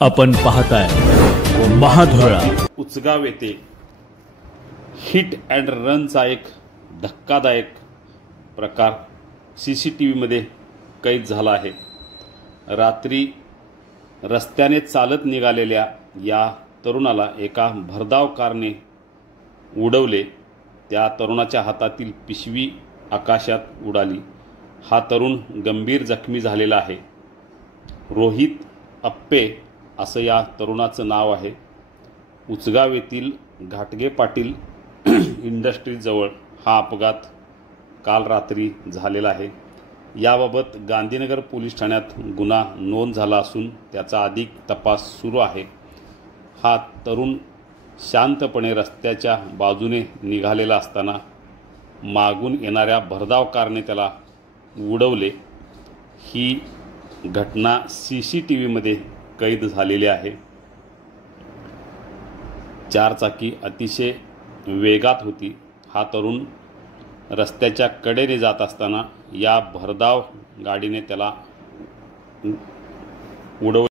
आपण पाहताय महाधोळा. उचगाव येथे हिट अँड रनचा एक धक्कादायक प्रकार CCTVमध्ये कैद झाला आहे. रात्री रस्त्याने चालत निघालेल्या या तरुणाला एका भरधाव कारने उडवले. त्या तरुणाच्या हातातील पिशवी आकाशात उडाली. हा तरुण गंभीर जखमी झालेला आहे. रोहित अप्पे असं या तरुणाचं नाव आहे. उचगाव येथील घाटगे पाटील इंडस्ट्रीजवळ हा अपघात काल रात्री झालेला आहे. याबाबत गांधीनगर पोलीस ठाण्यात गुन्हा नोंद झाला असून त्याचा अधिक तपास सुरू आहे. हा तरुण शांतपणे रस्त्याच्या बाजूने निघालेला असताना मागून येणाऱ्या भरधाव कारने त्याला उडवले. ही घटना CCTVमध्ये कैद झालेली आहे. चारचाकी अतिशय वेगात होती. हा तरुण रस्त्याच्या कडेने जात असताना या भरधाव गाडीने त्याला उडवले.